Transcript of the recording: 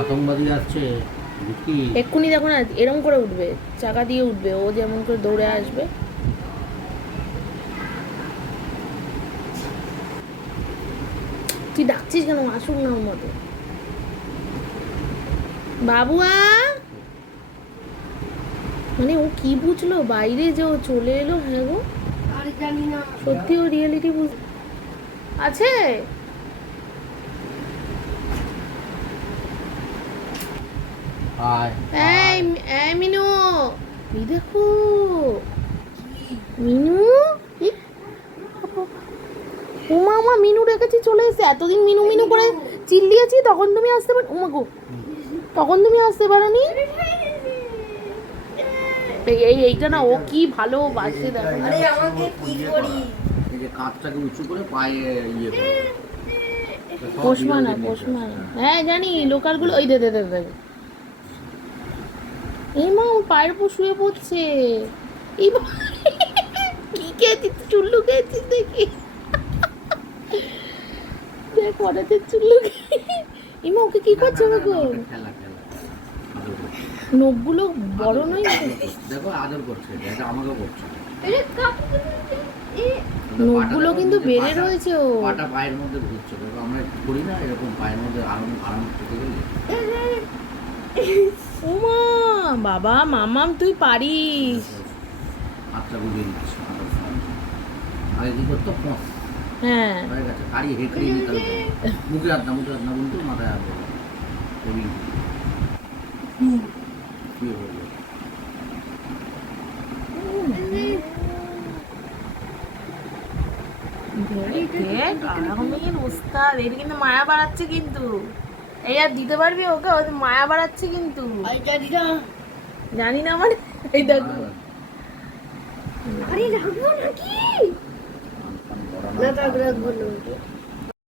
আতঙ্কবাদী আসছে এক্ষুনি দেখো না এরম করে উঠবে, চাকা দিয়ে উঠবে, ও যেমন করে দৌড়ে আসবে। তুই ডাকছিস কেন? আসুক না ওর মতো। বাবুয়া, মানে ও কি বুঝলো বাইরে যে ও চলে এলো? হ্যাঁ গো, সত্যি ও রিয়েলিটি বুঝ আছে। এই এই মিনু, এই দেখো মিনু, ও মামা মিনু রেখেছি চলে এসে। এতদিন মিনু মিনু করে চিল্লিয়েছি, তখন তুমি আসতে পারো? ওমা গো, তখন তুমি আসতে পারোনি। এইটা না ও কি ভালো বাসে দেখো। আরে আমাকে কি করি, এই যে কাঁধটাকে উঁচু করে পায়ে ইয়ে করে পোষমানা পোষমানা, হ্যাঁ জানি লোকালগুলো। ওই দে দে দে দে, এই মা ওর পায়ের উপর শুয়ে পড়ছে। এই কি খেয়েছিস? চুল্লু খেয়েছিস দেখি, দেখ পড়াতে চুল্লু। ইমা ওকে কি করছে? দেখো নখগুলো বড় নয়, দেখো আদর করছে, এটা আমাকে করছে। নখগুলো কিন্তু বেড়ে রয়েছে। ও পাটা পায়ের মধ্যে ঘুরছে, দেখো আমরা করি না এরকম, পায়ের মধ্যে আরাম আরাম করতে গেলে। ওমা বাবা, মামাম তুই পারিস। হাতটা বুঝিয়ে দিচ্ছি, আগে কি করতো পথ হ্যাঁ হয়ে গেছে, কারি হেঁকড়ে নিতে হবে। মুখে হাত না, মুখে হাত না, কিন্তু মাথায় হাত দেবে। কি হলো? উস্তাদ, এটা কিন্তু মায়া বাড়াচ্ছে কিন্তু। এই আর দিতে পারবি ওকে? ও মায়া বাড়াচ্ছে কিন্তু। জানি না মানে, এই দেখো। আরে রাখবো নাকি? না, রাখবো না।